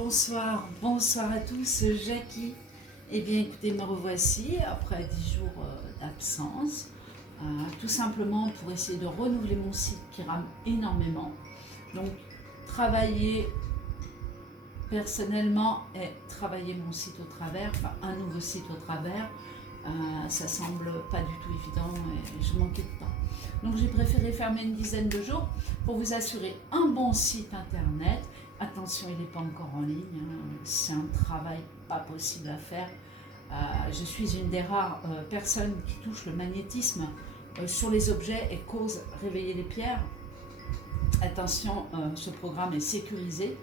bonsoir à tous, Jackie. Eh bien écoutez, me revoici après 10 jours d'absence, tout simplement pour essayer de renouveler mon site qui rame énormément. Donc travailler personnellement et travailler mon site au travers, enfin un nouveau site au travers, ça semble pas du tout évident et je manquais de temps. Donc j'ai préféré fermer une dizaine de jours pour vous assurer un bon site internet. Attention, il n'est pas encore en ligne, hein. C'est un travail pas possible à faire. Je suis une des rares personnes qui touche le magnétisme sur les objets et cause réveiller les pierres. Attention, ce programme est sécurisé.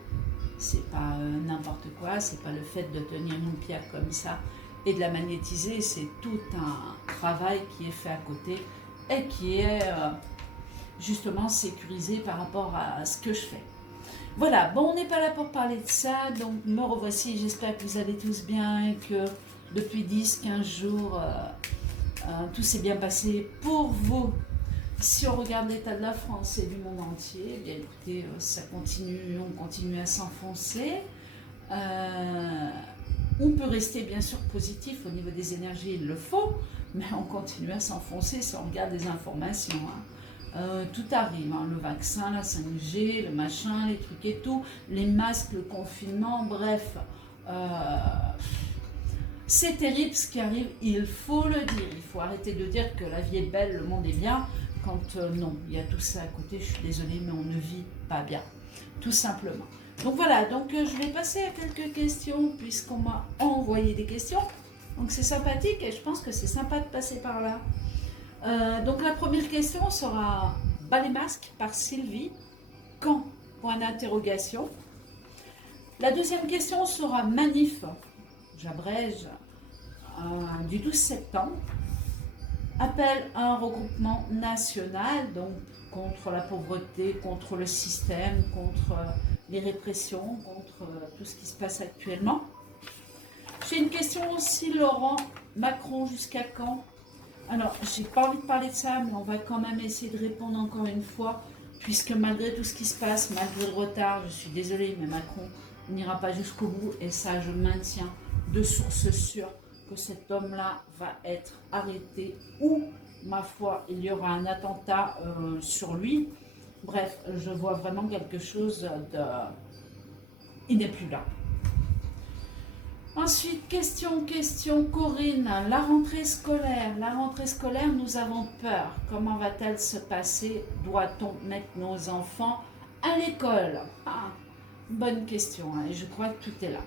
C'est pas n'importe quoi, c'est pas le fait de tenir une pierre comme ça et de la magnétiser, c'est tout un travail qui est fait à côté et qui est justement sécurisé par rapport à ce que je fais. Voilà, bon, on n'est pas là pour parler de ça, donc me revoici, j'espère que vous allez tous bien et que depuis 10-15 jours, tout s'est bien passé pour vous. Si on regarde l'état de la France et du monde entier, eh bien écoutez, ça continue, on continue à s'enfoncer. On peut rester bien sûr positif au niveau des énergies, il le faut, mais on continue à s'enfoncer si on regarde les informations. Tout arrive, hein, le vaccin, la 5G, le machin, les trucs et tout, les masques, le confinement, bref. C'est terrible ce qui arrive, il faut le dire. Il faut arrêter de dire que la vie est belle, le monde est bien, quand non, il y a tout ça à côté, je suis désolée, mais on ne vit pas bien, tout simplement. Donc voilà, donc je vais passer à quelques questions, puisqu'on m'a envoyé des questions. Donc c'est sympathique et je pense que c'est sympa de passer par là. Donc la première question sera « Bas les masques » par Sylvie. Quand ? Point d'interrogation. La deuxième question sera « Manif », j'abrège, du 12 septembre. Appel à un regroupement national, donc contre la pauvreté, contre le système, contre les répressions, contre tout ce qui se passe actuellement. J'ai une question aussi, Laurent. Macron, jusqu'à quand ? Alors, j'ai pas envie de parler de ça, mais on va quand même essayer de répondre encore une fois, puisque malgré tout ce qui se passe, malgré le retard, je suis désolée, mais Macron n'ira pas jusqu'au bout, et ça, je maintiens de sources sûres que cet homme-là va être arrêté, ou, ma foi, il y aura un attentat sur lui. Bref, je vois vraiment quelque chose de... Il n'est plus là. Ensuite, question, Corinne, la rentrée scolaire, nous avons peur. Comment va-t-elle se passer? Doit-on mettre nos enfants à l'école? Bonne question, hein, et je crois que tout est là.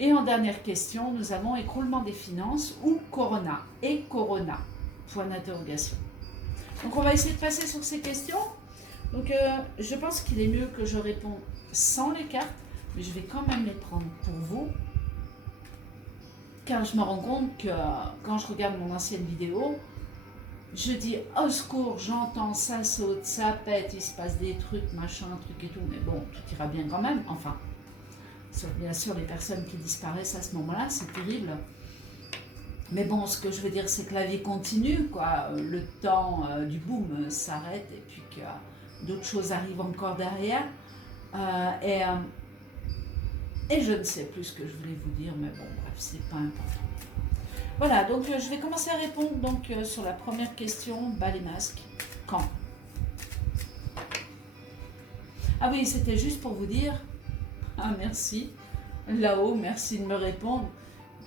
Et en dernière question, nous avons écroulement des finances ou Corona, et Corona, point d'interrogation. Donc on va essayer de passer sur ces questions. Donc je pense qu'il est mieux que je réponde sans les cartes, mais je vais quand même les prendre pour vous. Car je me rends compte que quand je regarde mon ancienne vidéo, je dis au secours, j'entends, ça saute, ça pète, il se passe des trucs, machin, truc et tout, mais bon, tout ira bien quand même, enfin. Sauf bien sûr les personnes qui disparaissent à ce moment-là, c'est terrible. Mais bon, ce que je veux dire, c'est que la vie continue, quoi. Le temps du boom s'arrête et puis que d'autres choses arrivent encore derrière. Et je ne sais plus ce que je voulais vous dire, mais bon, bref, c'est pas important. Voilà, donc je vais commencer à répondre donc, sur la première question, bas les masques. Quand ? Ah oui, c'était juste pour vous dire, merci, là-haut, merci de me répondre,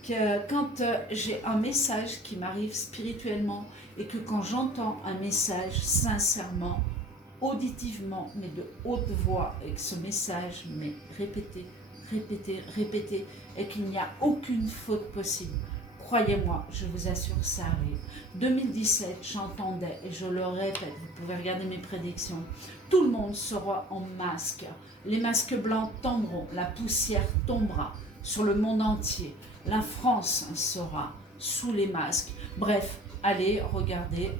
que quand j'ai un message qui m'arrive spirituellement et que quand j'entends un message sincèrement, auditivement, mais de haute voix, et que ce message m'est répété, et qu'il n'y a aucune faute possible. Croyez-moi, je vous assure, ça arrive. 2017, j'entendais, et je le répète, vous pouvez regarder mes prédictions, tout le monde sera en masque. Les masques blancs tomberont, la poussière tombera sur le monde entier. La France sera sous les masques. Bref, allez regarder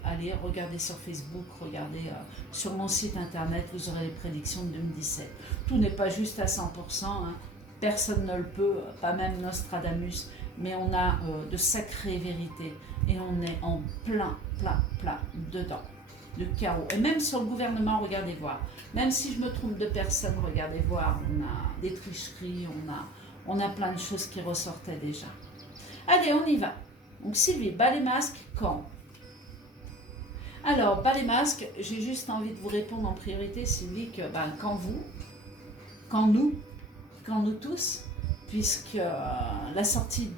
sur Facebook, regardez sur mon site internet, vous aurez les prédictions de 2017. Tout n'est pas juste à 100%, hein. Personne ne le peut, pas même Nostradamus, mais on a de sacrées vérités et on est en plein dedans. de chaos. Et même sur le gouvernement, regardez voir. Même si je me trompe de personne, regardez voir. On a des tricheries, on a plein de choses qui ressortaient déjà. Allez, on y va. Donc Sylvie, bas les masques, quand? Alors, bas les masques, j'ai juste envie de vous répondre en priorité, Sylvie, que quand vous, quand nous tous, puisque la sortie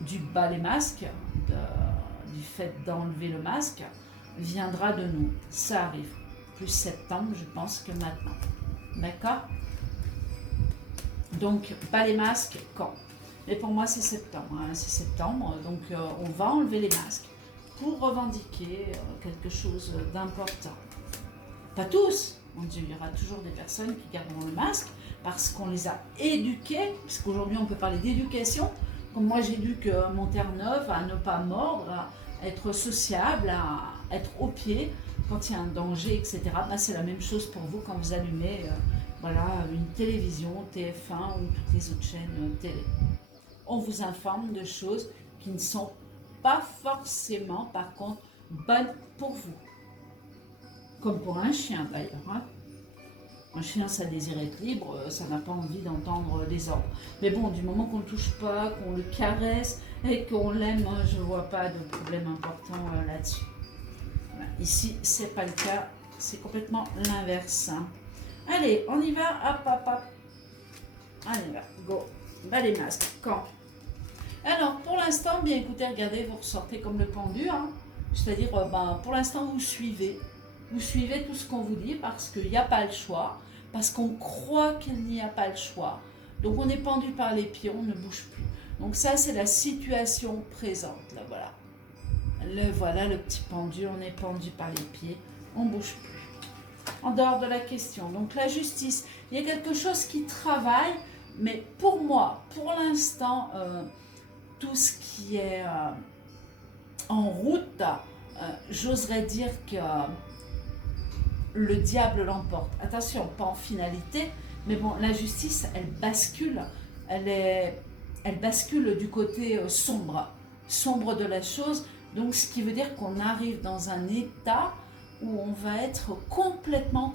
du bas les masques, du fait d'enlever le masque, viendra de nous. Ça arrive. Plus septembre, je pense, que maintenant. D'accord? Donc, bas les masques, quand? Mais pour moi, c'est septembre. Hein, c'est septembre, donc on va enlever les masques pour revendiquer quelque chose d'important. Pas tous, mon Dieu, il y aura toujours des personnes qui garderont le masque parce qu'on les a éduqués, puisqu'aujourd'hui on peut parler d'éducation, comme moi j'éduque mon Terre-Neuve à ne pas mordre, à être sociable, à être au pied quand il y a un danger, etc. C'est la même chose pour vous quand vous allumez une télévision, TF1 ou toutes les autres chaînes télé. On vous informe de choses qui ne sont pas forcément, par contre, bonnes pour vous. Comme pour un chien d'ailleurs. Hein. Un chien, ça désire être libre, ça n'a pas envie d'entendre les ordres. Mais bon, du moment qu'on ne le touche pas, qu'on le caresse et qu'on l'aime, je ne vois pas de problème important là-dessus. Voilà. Ici, ce n'est pas le cas, c'est complètement l'inverse. Hein. Allez, on y va, hop, hop, hop. Allez, on y va, go. Bas les masques, quand? Alors, pour l'instant, bien écoutez, regardez, vous ressortez comme le pendu. Hein. C'est-à-dire, pour l'instant, vous suivez tout ce qu'on vous dit parce qu'il n'y a pas le choix, parce qu'on croit qu'il n'y a pas le choix. Donc on est pendu par les pieds, on ne bouge plus. Donc ça, c'est la situation présente. Là, voilà le petit pendu, on est pendu par les pieds, on ne bouge plus. En dehors de la question. Donc la justice, il y a quelque chose qui travaille, mais pour moi, pour l'instant, tout ce qui est en route, j'oserais dire que le diable l'emporte. Attention, pas en finalité, mais bon, la justice, elle bascule du côté sombre de la chose. Donc, ce qui veut dire qu'on arrive dans un état où on va être complètement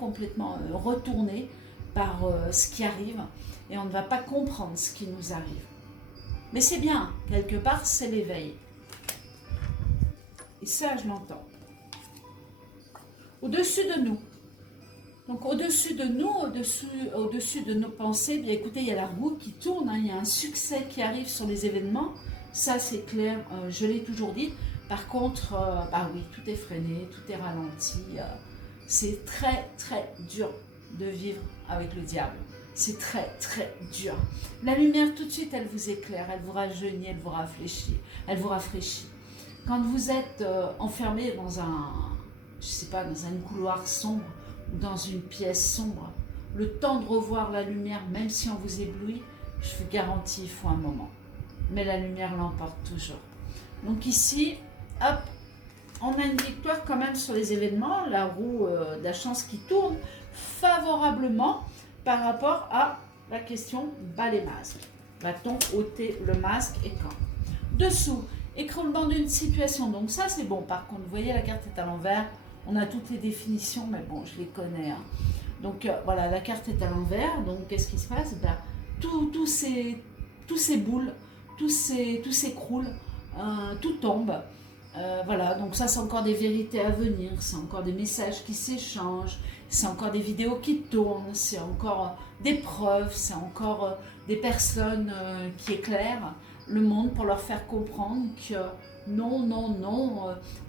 retourné par ce qui arrive et on ne va pas comprendre ce qui nous arrive. Mais c'est bien, quelque part, c'est l'éveil. Et ça, je l'entends. Au-dessus de nous. Donc au-dessus de nous, au-dessus de nos pensées, bien écoutez, il y a la roue qui tourne, hein, il y a un succès qui arrive sur les événements. Ça c'est clair, je l'ai toujours dit. Par contre, oui, tout est freiné, tout est ralenti. C'est très dur de vivre avec le diable. C'est très dur. La lumière tout de suite, elle vous éclaire, elle vous rajeunit, elle vous rafraîchit. Quand vous êtes enfermé dans dans un couloir sombre, dans une pièce sombre, le temps de revoir la lumière, même si on vous éblouit, je vous garantis, il faut un moment. Mais la lumière l'emporte toujours. Donc ici, hop, on a une victoire quand même sur les événements, la roue de la chance qui tourne favorablement par rapport à la question bas les masques. Va-t-on ôter le masque et quand? Dessous, écroulement d'une situation. Donc ça c'est bon. Par contre, vous voyez, la carte est à l'envers. On a toutes les définitions, mais bon, je les connais. Hein. Donc voilà, la carte est à l'envers. Donc qu'est-ce qui se passe? Tous ces boules, tout s'écroule, tout tombe. Voilà, donc ça c'est encore des vérités à venir, c'est encore des messages qui s'échangent, c'est encore des vidéos qui tournent, c'est encore des preuves, c'est encore des personnes qui éclairent le monde pour leur faire comprendre que non,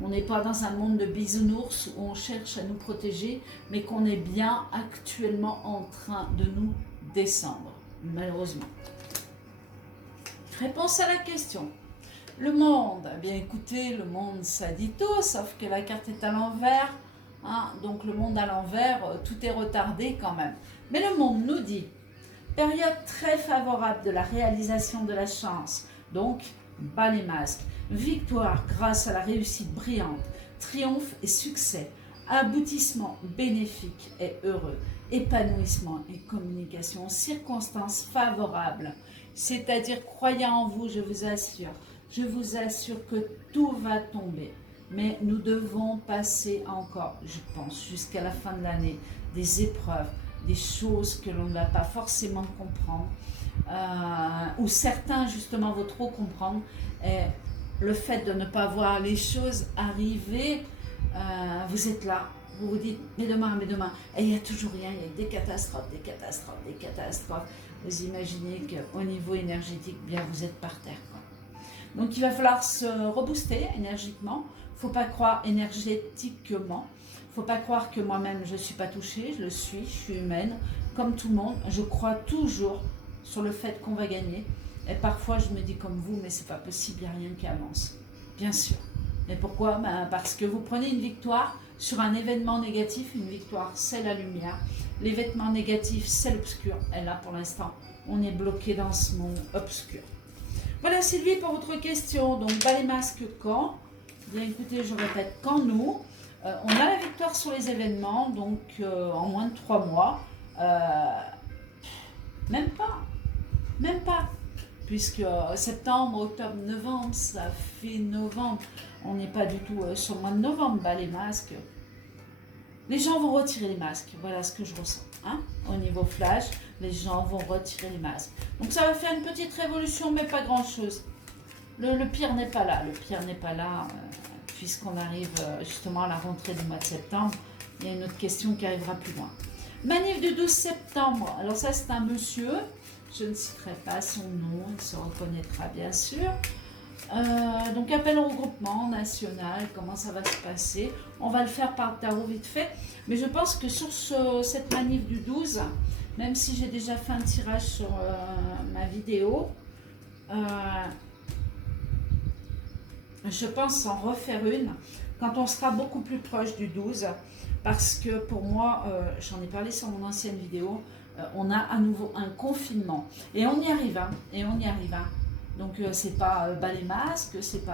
on n'est pas dans un monde de bisounours où on cherche à nous protéger, mais qu'on est bien actuellement en train de nous descendre, malheureusement. Réponse à la question. Le monde, eh bien écoutez, le monde ça dit tout, sauf que la carte est à l'envers, hein, donc le monde à l'envers, tout est retardé quand même. Mais le monde nous dit, période très favorable de la réalisation de la chance, donc bas les masques, victoire grâce à la réussite brillante, triomphe et succès, aboutissement bénéfique et heureux, épanouissement et communication, circonstances favorables, c'est-à-dire croyez en vous, je vous assure, Je vous assure que tout va tomber. Mais nous devons passer encore, je pense, jusqu'à la fin de l'année, des épreuves, des choses que l'on ne va pas forcément comprendre, ou certains justement vont trop comprendre. Et le fait de ne pas voir les choses arriver, vous êtes là, vous vous dites mais demain, et il n'y a toujours rien, il y a des catastrophes, des catastrophes, des catastrophes. Vous imaginez qu'au niveau énergétique, bien vous êtes par terre, quoi. Donc il va falloir se rebooster énergiquement. Il ne faut pas croire énergétiquement. Il ne faut pas croire que moi-même je ne suis pas touchée, je le suis, je suis humaine. Comme tout le monde, je crois toujours sur le fait qu'on va gagner. Et parfois je me dis comme vous, mais c'est pas possible, il n'y a rien qui avance. Bien sûr. Mais pourquoi? Parce que vous prenez une victoire sur un événement négatif. Une victoire, c'est la lumière. L'événement négatif, c'est l'obscur. Et là, pour l'instant, on est bloqué dans ce monde obscur. Voilà Sylvie pour votre question. Donc, bas les masques quand? Bien écoutez, je répète, quand nous, on a la victoire sur les événements, donc en moins de 3 mois, même pas, puisque septembre, octobre, novembre, ça fait novembre, on n'est pas du tout sur le mois de novembre, bas les masques. Les gens vont retirer les masques, voilà ce que je ressens, hein. Au niveau flash, les gens vont retirer les masques. Donc ça va faire une petite révolution, mais pas grand-chose. Le pire n'est pas là, puisqu'on arrive justement à la rentrée du mois de septembre. Il y a une autre question qui arrivera plus loin. Manif du 12 septembre, alors ça c'est un monsieur, je ne citerai pas son nom, il se reconnaîtra bien sûr. Donc appel au regroupement national, comment ça va se passer? On va le faire par le tarot vite fait, mais je pense que sur cette manif du 12, même si j'ai déjà fait un tirage sur ma vidéo, je pense en refaire une quand on sera beaucoup plus proche du 12, parce que pour moi, j'en ai parlé sur mon ancienne vidéo, on a à nouveau un confinement, et on y arrive, hein. Donc c'est pas bas les masques, c'est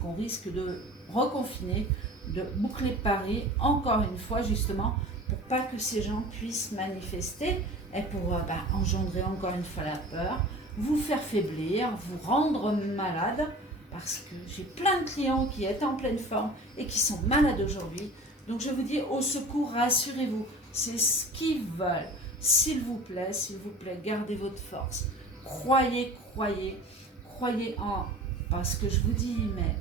qu'on risque de reconfiner, de boucler Paris encore une fois justement pour pas que ces gens puissent manifester et pour engendrer encore une fois la peur, vous faire faiblir, vous rendre malade, parce que j'ai plein de clients qui étaient en pleine forme et qui sont malades aujourd'hui. Donc je vous dis au secours, rassurez-vous, c'est ce qu'ils veulent. S'il vous plaît, gardez votre force. Croyez en, parce que je vous dis, mais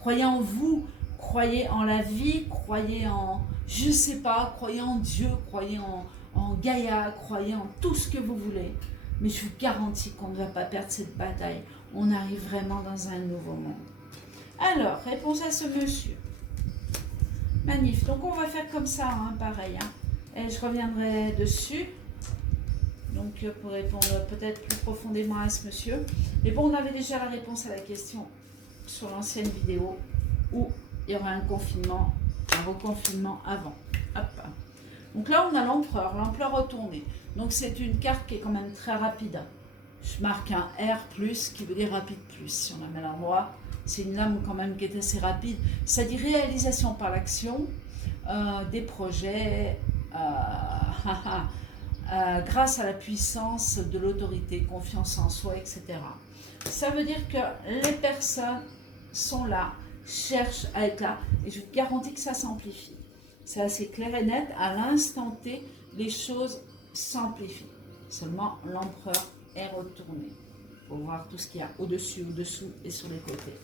croyez en vous, croyez en la vie, croyez en, je sais pas, croyez en Dieu, croyez en Gaïa, croyez en tout ce que vous voulez. Mais je vous garantis qu'on ne va pas perdre cette bataille. On arrive vraiment dans un nouveau monde. Alors, réponse à ce monsieur. Manif. Donc on va faire comme ça, hein, pareil. Hein. Et je reviendrai dessus. Donc pour répondre peut-être plus profondément à ce monsieur. Et bon, on avait déjà la réponse à la question sur l'ancienne vidéo où il y aura un confinement, un reconfinement avant. Hop. Donc là, on a l'empereur retourné. Donc c'est une carte qui est quand même très rapide. Je marque un R+, qui veut dire rapide plus, si on la met à l'endroit. C'est une lame quand même qui est assez rapide. Ça dit réalisation par l'action, des projets, grâce à la puissance de l'autorité, confiance en soi, etc. Ça veut dire que les personnes sont là, cherchent à être là, et je vous garantis que ça s'amplifie. C'est assez clair et net, à l'instant T, les choses s'amplifient. Seulement, l'empereur est retourné. Il faut voir tout ce qu'il y a au-dessus, au-dessous et sur les côtés.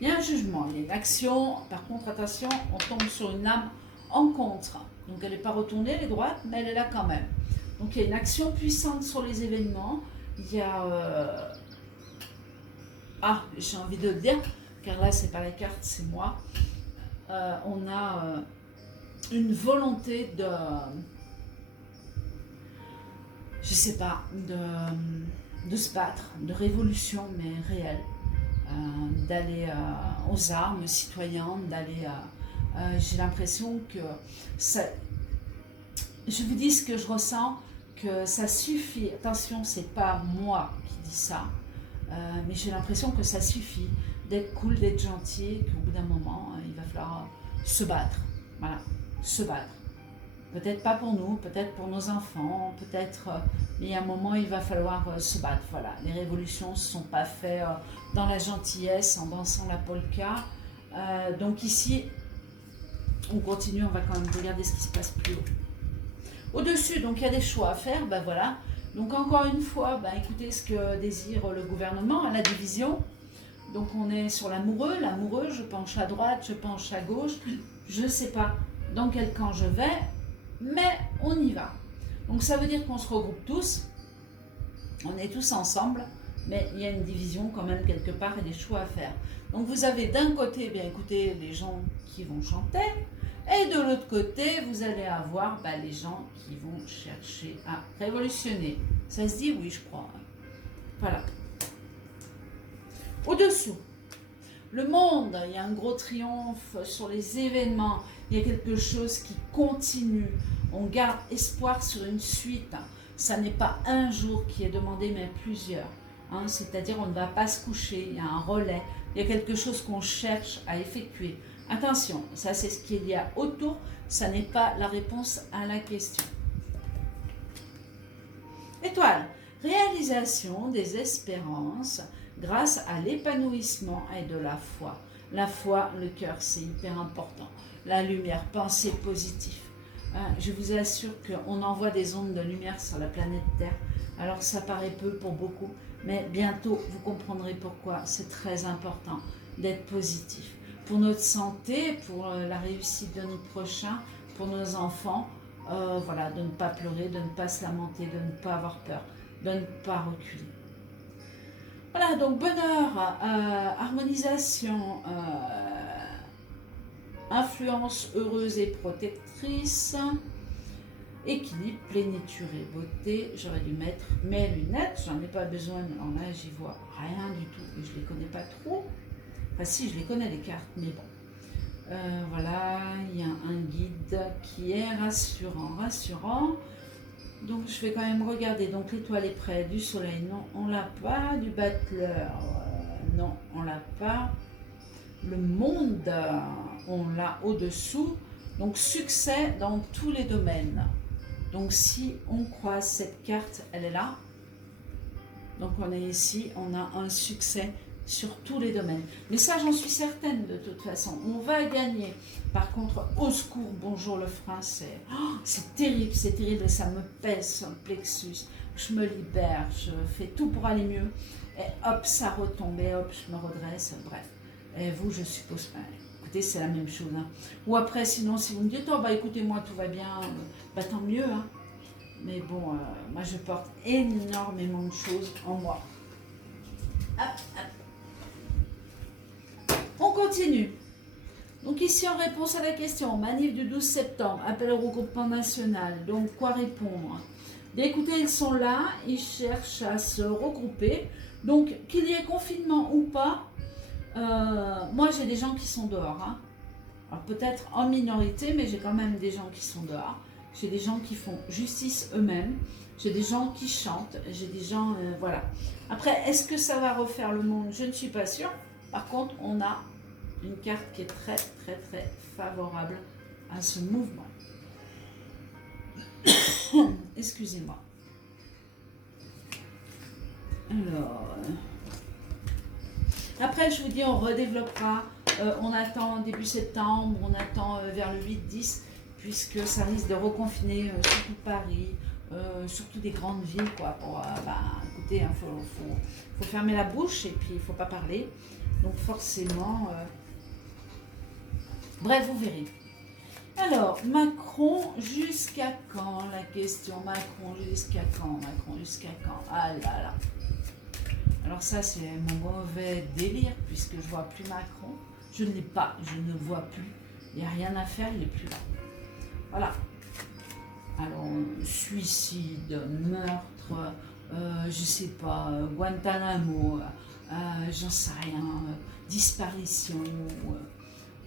Il y a un jugement, il y a une action. Par contre, attention, on tombe sur une âme en contre. Donc, elle n'est pas retournée, elle est droite, mais elle est là quand même. Donc, il y a une action puissante sur les événements. Il y a... j'ai envie de le dire, car là, c'est pas la carte, c'est moi. On a une volonté de... je sais pas, de se battre, de révolution, mais réelle, d'aller aux armes citoyennes, d'aller, j'ai l'impression que ça, je vous dis ce que je ressens, que ça suffit, attention, c'est pas moi qui dis ça, mais j'ai l'impression que ça suffit d'être cool, d'être gentil, qu'au bout d'un moment, il va falloir se battre, voilà, se battre. Peut-être pas pour nous, peut-être pour nos enfants, peut-être... mais il y a un moment, il va falloir se battre. Voilà, les révolutions ne se sont pas faites dans la gentillesse, en dansant la polka. Donc ici, on continue, on va quand même regarder ce qui se passe plus haut. Au-dessus, donc il y a des choix à faire, ben voilà. Donc encore une fois, ben, écoutez ce que désire le gouvernement, la division. Donc on est sur l'amoureux, je penche à droite, je penche à gauche, je ne sais pas dans quel camp je vais, mais on y va. Donc ça veut dire qu'on se regroupe tous, on est tous ensemble, mais il y a une division quand même quelque part et des choix à faire. Donc vous avez d'un côté, bien écoutez, les gens qui vont chanter, et de l'autre côté, vous allez avoir les gens qui vont chercher à révolutionner. Ça se dit oui, je crois. Voilà. Au-dessous, le monde, il y a un gros triomphe sur les événements, il y a quelque chose qui continue, on garde espoir sur une suite, ça n'est pas un jour qui est demandé, mais plusieurs, hein, c'est-à-dire on ne va pas se coucher, il y a un relais, il y a quelque chose qu'on cherche à effectuer. Attention, ça c'est ce qu'il y a autour, ça n'est pas la réponse à la question. Étoile, réalisation des espérances, grâce à l'épanouissement et de la foi. La foi, le cœur, c'est hyper important. La lumière, pensée positive. Je vous assure qu'on envoie des ondes de lumière sur la planète Terre. Alors ça paraît peu pour beaucoup, mais bientôt vous comprendrez pourquoi c'est très important d'être positif. Pour notre santé, pour la réussite de nos prochains, pour nos enfants, voilà, de ne pas pleurer, de ne pas se lamenter, de ne pas avoir peur, de ne pas reculer. Voilà, donc bonheur, harmonisation, influence heureuse et protectrice, équilibre, plénitude et beauté. J'aurais dû mettre mes lunettes, j'en ai pas besoin, alors là j'y vois rien du tout et je les connais pas trop. Enfin si, je les connais les cartes, mais bon. Voilà, il y a un guide qui est rassurant. Donc je vais quand même regarder, donc l'étoile est près, du soleil, non, on l'a pas, du battleur, non, on l'a pas, le monde, on l'a au-dessous, donc succès dans tous les domaines. Donc si on croise cette carte, elle est là, donc on est ici, on a un succès sur tous les domaines. Mais ça, j'en suis certaine de toute façon. On va gagner. Par contre, au secours, bonjour le français. Oh, c'est terrible, ça me pèse sur le plexus. Je me libère, je fais tout pour aller mieux. Et hop, ça retombe, et hop, je me redresse, bref. Et vous, je suppose, écoutez, c'est la même chose. Hein. Ou après, sinon, si vous me dites, oh, écoutez, moi, tout va bien, tant mieux. Hein. Mais bon, moi, je porte énormément de choses en moi. Hop, hop. On continue. Donc ici, en réponse à la question, manif du 12 septembre, appel au regroupement national. Donc, quoi répondre? Bien, écoutez, ils sont là, ils cherchent à se regrouper. Donc, qu'il y ait confinement ou pas, moi, j'ai des gens qui sont dehors. Hein. Alors, peut-être en minorité, mais j'ai quand même des gens qui sont dehors. J'ai des gens qui font justice eux-mêmes. J'ai des gens qui chantent. J'ai des gens, voilà. Après, est-ce que ça va refaire le monde? Je ne suis pas sûre. Par contre, on a une carte qui est très favorable à ce mouvement. Excusez-moi. Alors, après, je vous dis, on redéveloppera. On attend début septembre, on attend vers le 8-10, puisque ça risque de reconfiner surtout Paris, surtout des grandes villes, quoi. Pour, écoutez, hein, faut fermer la bouche et puis il ne faut pas parler. Donc forcément, bref, vous verrez. Alors, Macron, jusqu'à quand? La question, Macron, jusqu'à quand? Macron, jusqu'à quand? Ah là là. Alors ça, c'est mon mauvais délire, puisque je ne vois plus Macron. Je ne l'ai pas, je ne vois plus. Il n'y a rien à faire, il n'est plus là. Voilà. Alors, suicide, meurtre, je ne sais pas, Guantanamo, j'en sais rien, disparition,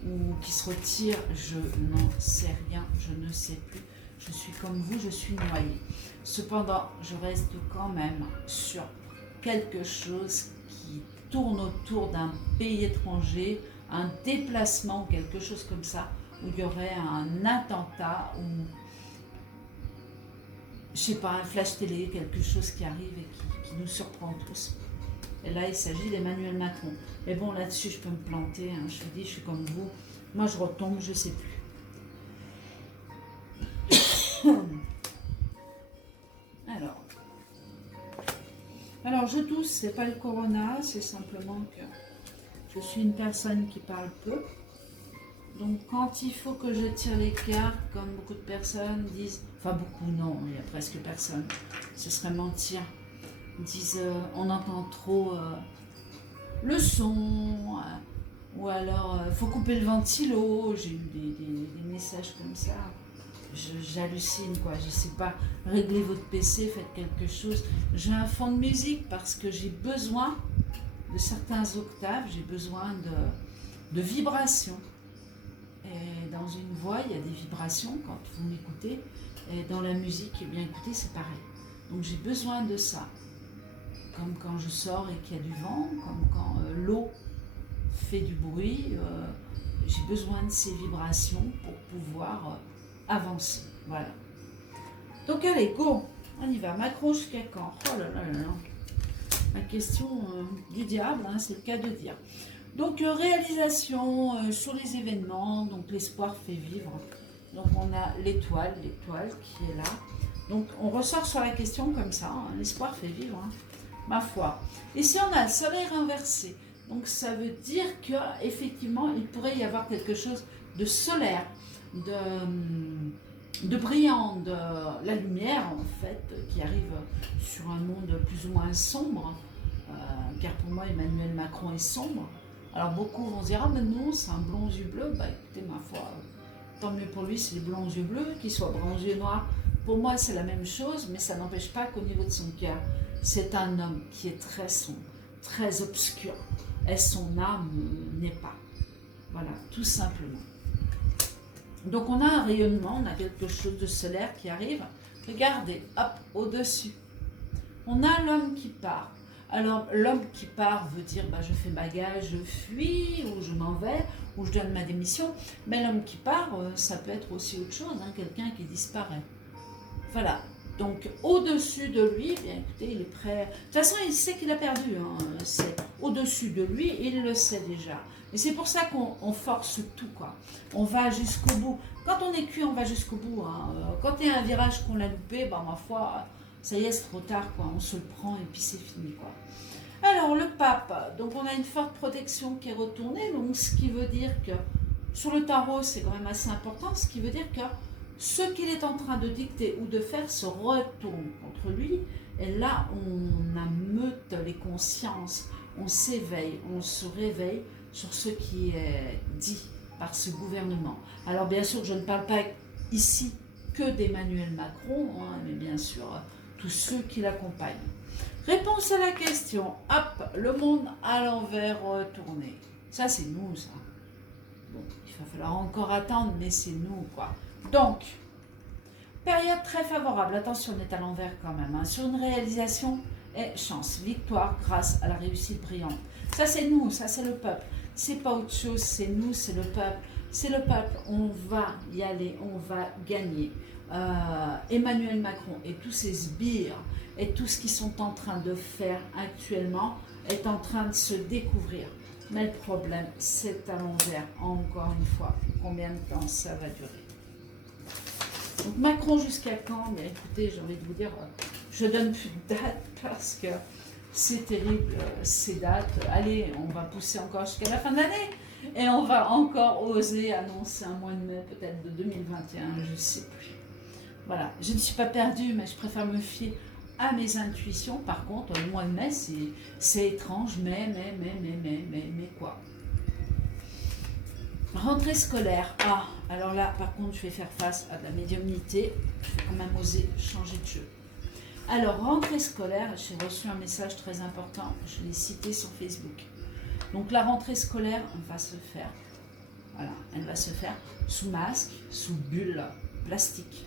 ou qui se retire, je n'en sais rien, je ne sais plus. Je suis comme vous, je suis noyée. Cependant, je reste quand même sur quelque chose qui tourne autour d'un pays étranger, un déplacement, quelque chose comme ça, où il y aurait un attentat, où je sais pas, un flash télé, quelque chose qui arrive et qui nous surprend tous. Et là, il s'agit d'Emmanuel Macron. Mais bon, là-dessus, je peux me planter. Hein. Je vous dis, je suis comme vous. Moi, je retombe, je sais plus. Alors, je tousse, c'est pas le corona, c'est simplement que je suis une personne qui parle peu. Donc, quand il faut que je tire les cartes, comme beaucoup de personnes disent, enfin beaucoup non, il y a presque personne, ce serait mentir, disent on entend trop le son, ou alors faut couper le ventilo. J'ai eu des messages comme ça. J'hallucine quoi, je sais pas, réglez votre PC, faites quelque chose. J'ai un fond de musique parce que j'ai besoin de certains octaves, j'ai besoin de vibrations. Et dans une voix, il y a des vibrations quand vous m'écoutez, et dans la musique, eh bien écoutez, c'est pareil. Donc j'ai besoin de ça. Comme quand je sors et qu'il y a du vent, comme quand l'eau fait du bruit, j'ai besoin de ces vibrations pour pouvoir avancer. Voilà. Donc allez, go, on y va. Macron jusqu'à quand? Oh là là là là. La question du diable, hein, c'est le cas de dire. Donc réalisation sur les événements, donc l'espoir fait vivre. Donc on a l'étoile qui est là. Donc on ressort sur la question comme ça, hein, l'espoir fait vivre, hein, ma foi. Ici on a le soleil inversé. Donc ça veut dire qu'effectivement il pourrait y avoir quelque chose de solaire, de brillant, de la lumière en fait, qui arrive sur un monde plus ou moins sombre, car pour moi Emmanuel Macron est sombre. Alors beaucoup vont se dire, ah mais non, c'est un blond aux yeux bleus. Bah écoutez, ma foi, tant mieux pour lui, c'est les blonds aux yeux bleus, qu'il soit brun aux yeux noirs. Pour moi, c'est la même chose, mais ça n'empêche pas qu'au niveau de son cœur, c'est un homme qui est très sombre, très obscur. Et son âme n'est pas. Voilà, tout simplement. Donc on a un rayonnement, on a quelque chose de solaire qui arrive. Regardez, hop, au-dessus. On a l'homme qui part. Alors l'homme qui part veut dire bah, je fais bagage, je fuis, ou je m'en vais, ou je donne ma démission. Mais l'homme qui part, ça peut être aussi autre chose, hein, quelqu'un qui disparaît. Voilà. Donc au-dessus de lui, bien écoutez, il est prêt. De toute façon, il sait qu'il a perdu. Hein. C'est au-dessus de lui, il le sait déjà. Et c'est pour ça qu'on force tout, quoi. On va jusqu'au bout. Quand on est cuit, on va jusqu'au bout. Hein. Quand il y a un virage qu'on a loupé, bah, ma foi, ça y est, c'est trop tard, quoi. On se le prend et puis c'est fini, quoi. Alors, le pape, donc on a une forte protection qui est retournée, donc ce qui veut dire que sur le tarot, c'est quand même assez important, ce qui veut dire que ce qu'il est en train de dicter ou de faire se retourne contre lui. Et là, on ameute les consciences, on s'éveille, on se réveille sur ce qui est dit par ce gouvernement. Alors bien sûr, je ne parle pas ici que d'Emmanuel Macron, hein, mais bien sûr tous ceux qui l'accompagnent. Réponse à la question, hop, le monde à l'envers retourné. Ça c'est nous, ça. Bon, il va falloir encore attendre, mais c'est nous, quoi. Donc, période très favorable, attention, on est à l'envers quand même, hein, sur une réalisation et chance, victoire grâce à la réussite brillante. Ça c'est nous, ça c'est le peuple. C'est pas autre chose, c'est nous, c'est le peuple. C'est le peuple, on va y aller, on va gagner. Emmanuel Macron et tous ses sbires et tout ce qu'ils sont en train de faire actuellement est en train de se découvrir. Mais le problème, c'est à l'envers, encore une fois. Combien de temps ça va durer? Donc Macron jusqu'à quand? Mais écoutez, j'ai envie de vous dire, je donne plus de date parce que c'est terrible, ces dates. Allez, on va pousser encore jusqu'à la fin de l'année. Et on va encore oser annoncer un mois de mai, peut-être de 2021, je ne sais plus. Voilà, je ne suis pas perdue, mais je préfère me fier à mes intuitions. Par contre, le mois de mai, c'est étrange, mais quoi? Rentrée scolaire. Ah, alors là, par contre, je vais faire face à de la médiumnité. Je vais quand même oser changer de jeu. Alors, rentrée scolaire, j'ai reçu un message très important, je l'ai cité sur Facebook. Donc la rentrée scolaire va se faire, voilà, elle va se faire sous masque, sous bulle plastique.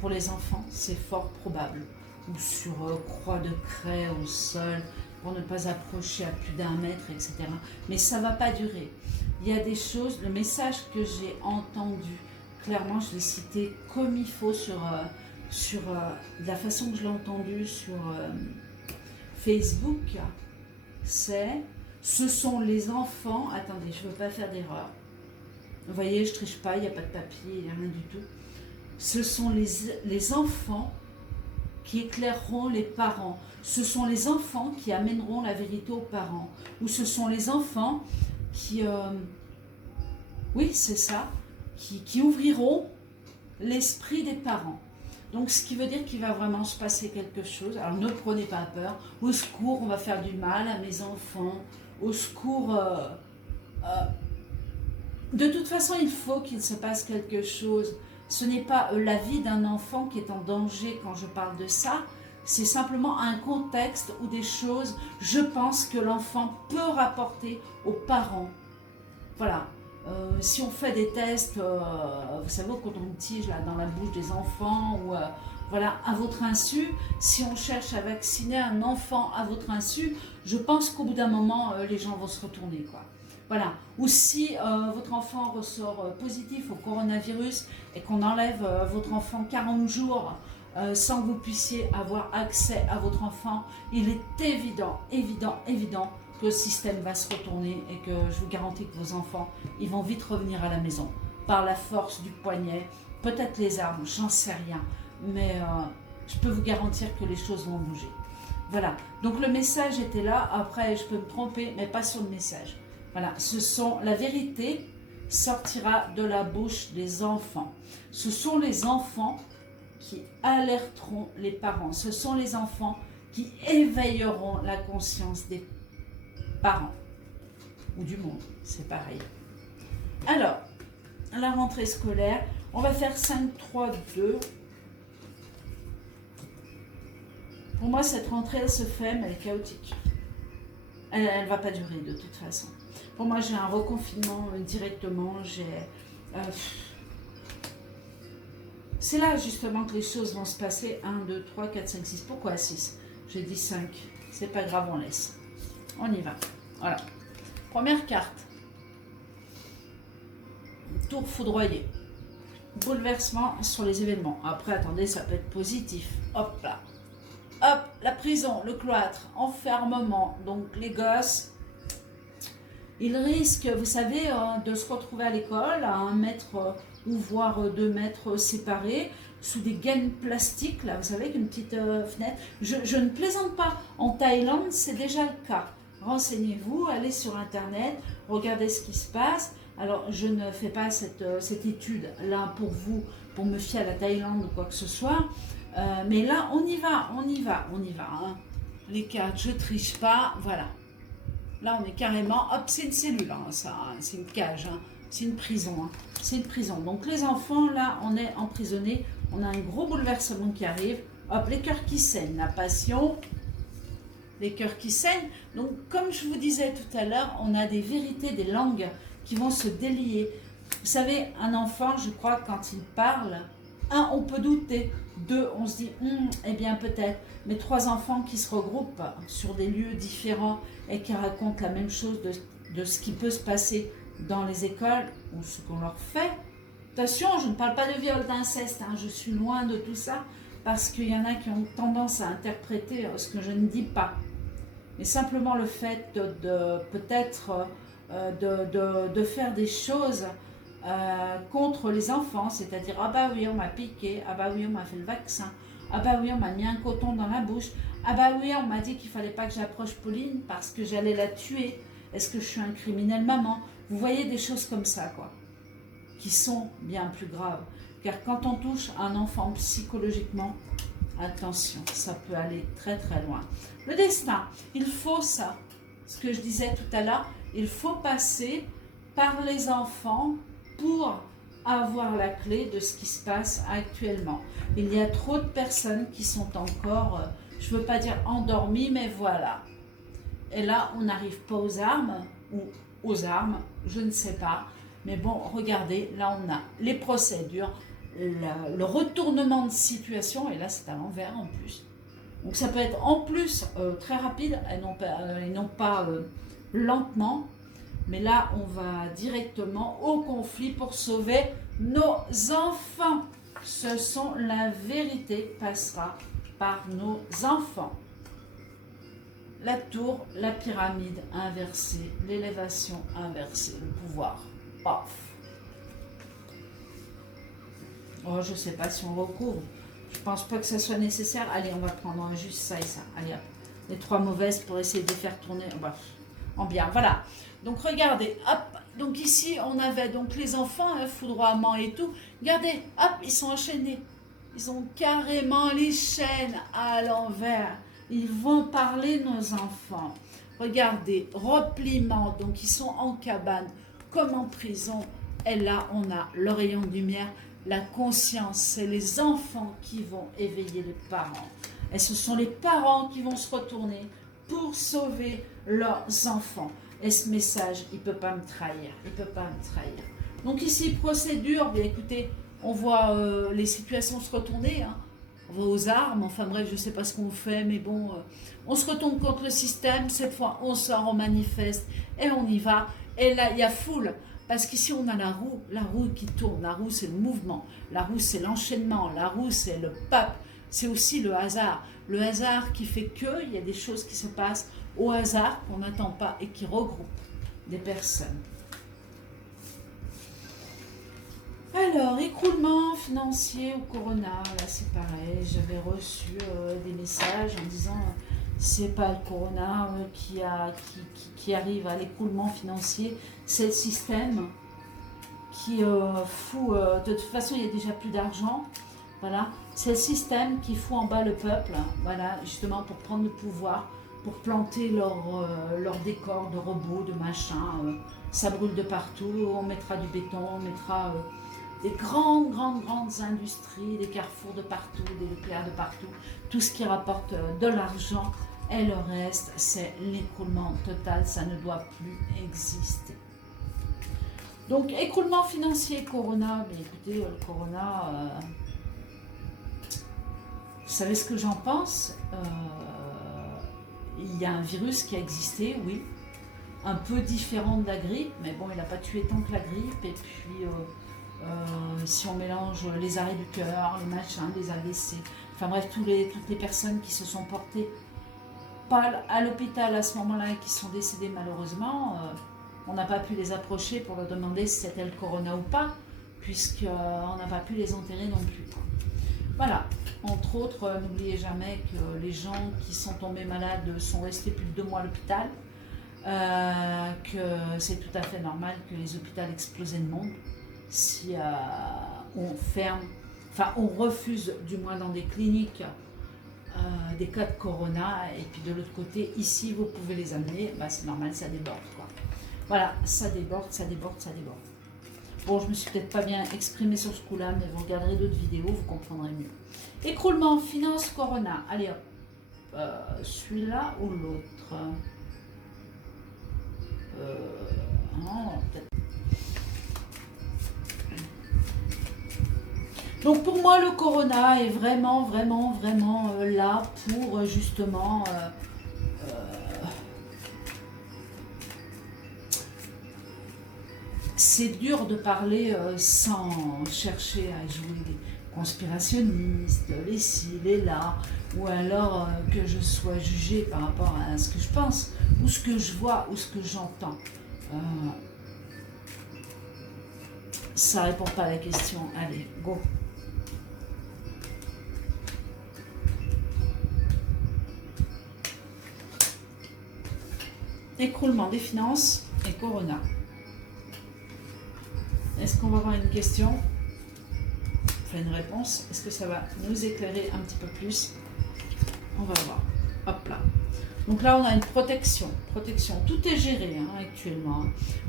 Pour les enfants, c'est fort probable. Ou sur croix de craie au sol, pour ne pas approcher à plus d'1 mètre, etc. Mais ça ne va pas durer. Il y a des choses, le message que j'ai entendu, clairement je l'ai cité comme il faut sur sur la façon que je l'ai entendu sur Facebook, ce sont les enfants, attendez, je ne veux pas faire d'erreur, vous voyez, je ne triche pas, il n'y a pas de papier, il n'y a rien du tout, ce sont les enfants qui éclaireront les parents, ce sont les enfants qui amèneront la vérité aux parents, ou ce sont les enfants qui, oui c'est ça, qui ouvriront l'esprit des parents. Donc ce qui veut dire qu'il va vraiment se passer quelque chose. Alors ne prenez pas peur, au secours on va faire du mal à mes enfants, au secours... De toute façon il faut qu'il se passe quelque chose. Ce n'est pas la vie d'un enfant qui est en danger quand je parle de ça, c'est simplement un contexte ou des choses, je pense, que l'enfant peut rapporter aux parents. Voilà. Si on fait des tests, vous savez, quand on tige là, dans la bouche des enfants, ou voilà, à votre insu, si on cherche à vacciner un enfant à votre insu, je pense qu'au bout d'un moment, les gens vont se retourner, quoi. Voilà. Ou si votre enfant ressort positif au coronavirus et qu'on enlève votre enfant 40 jours sans que vous puissiez avoir accès à votre enfant, il est évident que le système va se retourner et que je vous garantis que vos enfants, ils vont vite revenir à la maison par la force du poignet, peut-être les armes, j'en sais rien, mais je peux vous garantir que les choses vont bouger. Voilà, donc le message était là, après je peux me tromper, mais pas sur le message. Voilà, la vérité sortira de la bouche des enfants. Ce sont les enfants qui alerteront les parents, ce sont les enfants qui éveilleront la conscience des parents ou du monde, c'est pareil. Alors, la rentrée scolaire, on va faire 5, 3, 2. Pour moi, cette rentrée, elle se fait, mais elle est chaotique. Elle ne va pas durer de toute façon. Pour moi, j'ai un reconfinement directement. C'est là justement que les choses vont se passer. 1, 2, 3, 4, 5, 6. Pourquoi 6? J'ai dit 5. C'est pas grave, on laisse. On y va. Voilà. Première carte. Tour foudroyé. Bouleversement sur les événements. Après, attendez, ça peut être positif. Hop là. Hop, la prison, le cloître, enfermement. Donc les gosses, ils risquent, vous savez, de se retrouver à l'école à 1 mètre ou voire 2 mètres séparés, sous des gaines plastiques, là, vous savez, avec une petite fenêtre. Je ne plaisante pas. En Thaïlande, c'est déjà le cas. Renseignez-vous, allez sur Internet, regardez ce qui se passe. Alors, je ne fais pas cette étude là pour vous, pour me fier à la Thaïlande ou quoi que ce soit. Mais là, on y va. Hein. Les cartes, je triche pas, voilà. Là, on est carrément, hop, c'est une cellule, hein, ça, hein, c'est une cage, hein, c'est une prison. Hein, c'est une prison. Donc, les enfants, là, on est emprisonnés. On a un gros bouleversement qui arrive. Hop, les cœurs qui saignent, la passion, les cœurs qui saignent. Donc, comme je vous disais tout à l'heure, on a des vérités, des langues qui vont se délier. Vous savez, un enfant, je crois, quand il parle, 1, on peut douter. 2, on se dit, eh bien peut-être. Mais 3 enfants qui se regroupent sur des lieux différents et qui racontent la même chose de ce qui peut se passer dans les écoles ou ce qu'on leur fait. Attention, je ne parle pas de viol, d'inceste, hein, je suis loin de tout ça parce qu'il y en a qui ont tendance à interpréter ce que je ne dis pas. Mais simplement le fait de peut-être de faire des choses contre les enfants, c'est-à-dire ah bah oui on m'a piqué, ah bah oui on m'a fait le vaccin, ah bah oui on m'a mis un coton dans la bouche, ah bah oui on m'a dit qu'il fallait pas que j'approche Pauline parce que j'allais la tuer, est-ce que je suis un criminel maman? Vous voyez des choses comme ça quoi, qui sont bien plus graves, car quand on touche un enfant psychologiquement, attention, ça peut aller très très loin. Le destin, il faut ça, ce que je disais tout à l'heure, il faut passer par les enfants pour avoir la clé de ce qui se passe actuellement. Il y a trop de personnes qui sont encore, je ne veux pas dire endormies, mais voilà. Et là, on n'arrive pas aux armes, ou aux armes, je ne sais pas. Mais bon, regardez, là on a les procédures, le retournement de situation, et là c'est à l'envers en plus. Donc ça peut être en plus très rapide, et non pas lentement. Mais là, on va directement au conflit pour sauver nos enfants. ce sont la vérité passera par nos enfants. La tour, la pyramide inversée, l'élévation inversée, le pouvoir off. Oh, je ne sais pas si on recouvre. Je ne pense pas que ça soit nécessaire. Allez, on va prendre juste ça et ça. Allez, hop. Les 3 mauvaises pour essayer de les faire tourner en bien. Voilà. Donc, regardez. Hop. Donc, ici, on avait donc les enfants, foudroiement et tout. Regardez. Hop, ils sont enchaînés. Ils ont carrément les chaînes à l'envers. Ils vont parler, nos enfants. Regardez. Repliement. Donc, ils sont en cabane, comme en prison. Et là, on a le rayon de lumière. La conscience, c'est les enfants qui vont éveiller les parents. Et ce sont les parents qui vont se retourner pour sauver leurs enfants. Et ce message, il ne peut pas me trahir. Il ne peut pas me trahir. Donc ici, procédure, bien écoutez, on voit les situations se retourner. Hein. On va aux armes, enfin bref, je ne sais pas ce qu'on fait, mais bon, on se retourne contre le système. Cette fois, on sort, on manifeste et on y va. Et là, il y a foule. Parce qu'ici, on a la roue qui tourne. La roue, c'est le mouvement. La roue, c'est l'enchaînement. La roue, c'est le peuple. C'est aussi le hasard. Le hasard qui fait qu'il y a des choses qui se passent au hasard qu'on n'attend pas et qui regroupent des personnes. Alors, écroulement financier au Corona. Là, c'est pareil. J'avais reçu des messages en disant... c'est pas le Corona qui arrive à l'écroulement financier, c'est le système qui fout... de toute façon, il n'y a déjà plus d'argent. Voilà. C'est le système qui fout en bas le peuple, voilà, justement pour prendre le pouvoir, pour planter leur décor de robots, de machins. Ça brûle de partout, on mettra du béton, on mettra... des grandes industries, des carrefours de partout, des nucléaires de partout, tout ce qui rapporte de l'argent, et le reste, c'est l'écroulement total, ça ne doit plus exister. Donc, écroulement financier, Corona, mais écoutez, le Corona, vous savez ce que j'en pense? Il y a un virus qui a existé, oui, un peu différent de la grippe, mais bon, il n'a pas tué tant que la grippe, et puis... si on mélange les arrêts du cœur, les machins, les AVC, enfin bref, toutes les personnes qui se sont portées pas à l'hôpital à ce moment-là et qui sont décédées malheureusement, on n'a pas pu les approcher pour leur demander si c'était le Corona ou pas, puisqu'on n'a pas pu les enterrer non plus. Voilà, entre autres, n'oubliez jamais que les gens qui sont tombés malades sont restés plus de 2 mois à l'hôpital, que c'est tout à fait normal que les hôpitaux explosent de monde. Si on ferme, enfin on refuse du moins dans des cliniques des cas de Corona, et puis de l'autre côté, ici vous pouvez les amener, bah, c'est normal, ça déborde quoi. Voilà, ça déborde. Bon, je me suis peut-être pas bien exprimée sur ce coup-là, mais vous regarderez d'autres vidéos, vous comprendrez mieux. Écroulement, finance, Corona, allez hop, celui-là ou l'autre non, peut-être. Donc pour moi, le Corona est vraiment là pour justement c'est dur de parler sans chercher à jouer les conspirationnistes, les ci, les là, ou alors que je sois jugée par rapport à ce que je pense, ou ce que je vois, ou ce que j'entends. Ça répond pas à la question. Allez, go. Écroulement des finances et Corona. Est-ce qu'on va avoir une question? Enfin, une réponse. Est-ce que ça va nous éclairer un petit peu plus? On va voir. Hop là. Donc là, on a une protection. Tout est géré actuellement.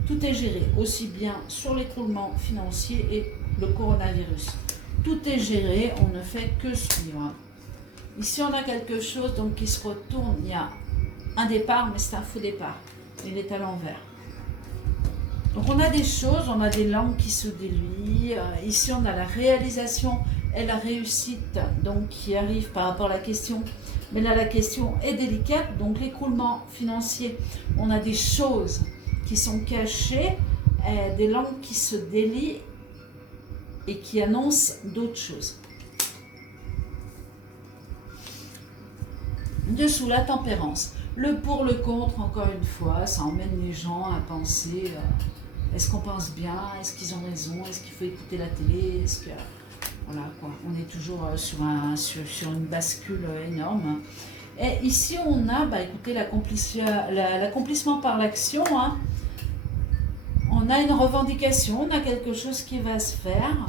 Tout est géré, aussi bien sur l'écroulement financier et le coronavirus. Tout est géré, on ne fait que suivre. Ici, on a quelque chose donc, qui se retourne. Il y a un départ, mais c'est un faux départ. Il est à l'envers. Donc on a des choses, on a des langues qui se délient. Ici, on a la réalisation et la réussite donc, qui arrive par rapport à la question. Mais là, la question est délicate. Donc l'écroulement financier, on a des choses qui sont cachées, des langues qui se délient. et qui annonce d'autres choses. Dessous, la tempérance. Le pour, le contre, encore une fois, ça emmène les gens à penser est-ce qu'on pense bien, est-ce qu'ils ont raison, est-ce qu'il faut écouter la télé, est-ce que... Voilà quoi, on est toujours sur une bascule énorme. Et ici on a, écoutez, l'accomplissement par l'action. Hein. On a une revendication, on a quelque chose qui va se faire.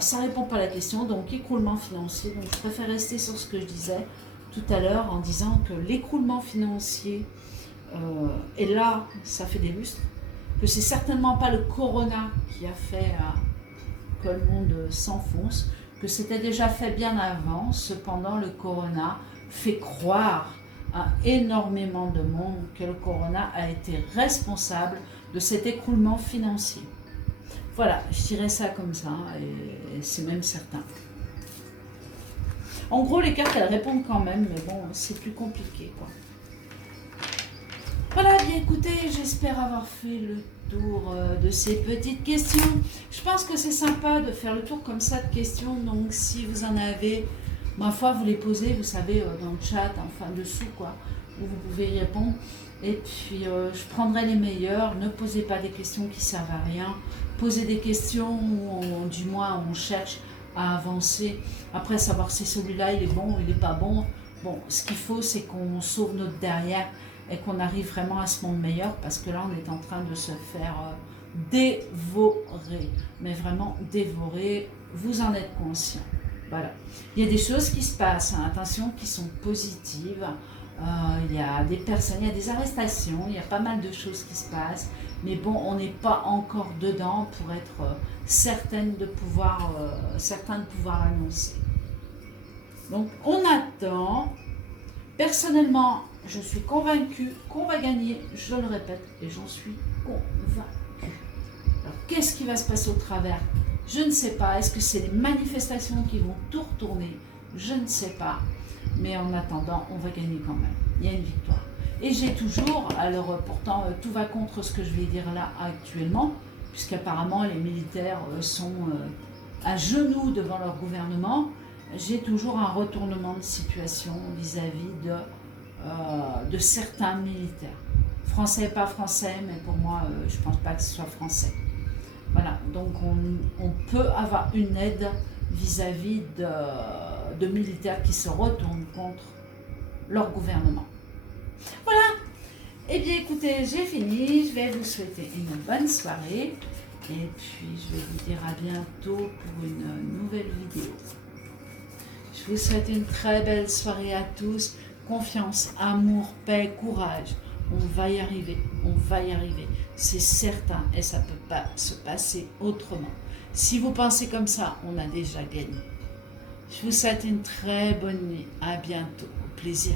Ça répond pas à la question, donc écroulement financier. Donc je préfère rester sur ce que je disais tout à l'heure en disant que l'écroulement financier, et là ça fait des lustres, que c'est certainement pas le corona qui a fait que le monde s'enfonce, que c'était déjà fait bien avant. Cependant le corona fait croire à énormément de monde que le corona a été responsable de cet écroulement financier. Voilà, je dirais ça comme ça, et c'est même certain. En gros, les cartes, elles répondent quand même, mais bon, c'est plus compliqué, quoi. Voilà, bien écoutez, j'espère avoir fait le tour de ces petites questions. Je pense que c'est sympa de faire le tour comme ça de questions, donc si vous en avez, ma foi, vous les posez, vous savez, dans le chat, enfin dessous, quoi, où vous pouvez y répondre. Et puis, je prendrai les meilleures. Ne posez pas des questions qui servent à rien. Posez des questions où, du moins, on cherche à avancer. Après, savoir si celui-là, il est bon ou il n'est pas bon. Bon, ce qu'il faut, c'est qu'on sauve notre derrière et qu'on arrive vraiment à ce monde meilleur, parce que là, on est en train de se faire dévorer. Mais vraiment dévorer, vous en êtes conscient. Voilà. Il y a des choses qui se passent, hein, attention, qui sont positives. Il y a des personnes, il y a des arrestations, il y a pas mal de choses qui se passent, mais bon, on n'est pas encore dedans pour être certains de pouvoir annoncer. Donc on attend. Personnellement, je suis convaincue qu'on va gagner, je le répète, et j'en suis convaincue. Alors qu'est-ce qui va se passer au travers? Je ne sais pas. Est-ce que c'est les manifestations qui vont tout retourner? Je ne sais pas. Mais en attendant, on va gagner quand même. Il y a une victoire. Et j'ai toujours, alors pourtant tout va contre ce que je vais dire là actuellement, puisqu'apparemment les militaires sont à genoux devant leur gouvernement, j'ai toujours un retournement de situation vis-à-vis de certains militaires. Français, pas français, mais pour moi, je ne pense pas que ce soit français. Voilà, donc on peut avoir une aide vis-à-vis de militaires qui se retournent contre leur gouvernement. Voilà. Eh bien écoutez, j'ai fini. Je vais vous souhaiter une bonne soirée. Et puis je vais vous dire à bientôt pour une nouvelle vidéo. Je vous souhaite une très belle soirée à tous. Confiance, amour, paix, courage. On va y arriver. On va y arriver. C'est certain et ça ne peut pas se passer autrement. Si vous pensez comme ça, on a déjà gagné. Je vous souhaite une très bonne nuit. À bientôt. Au plaisir.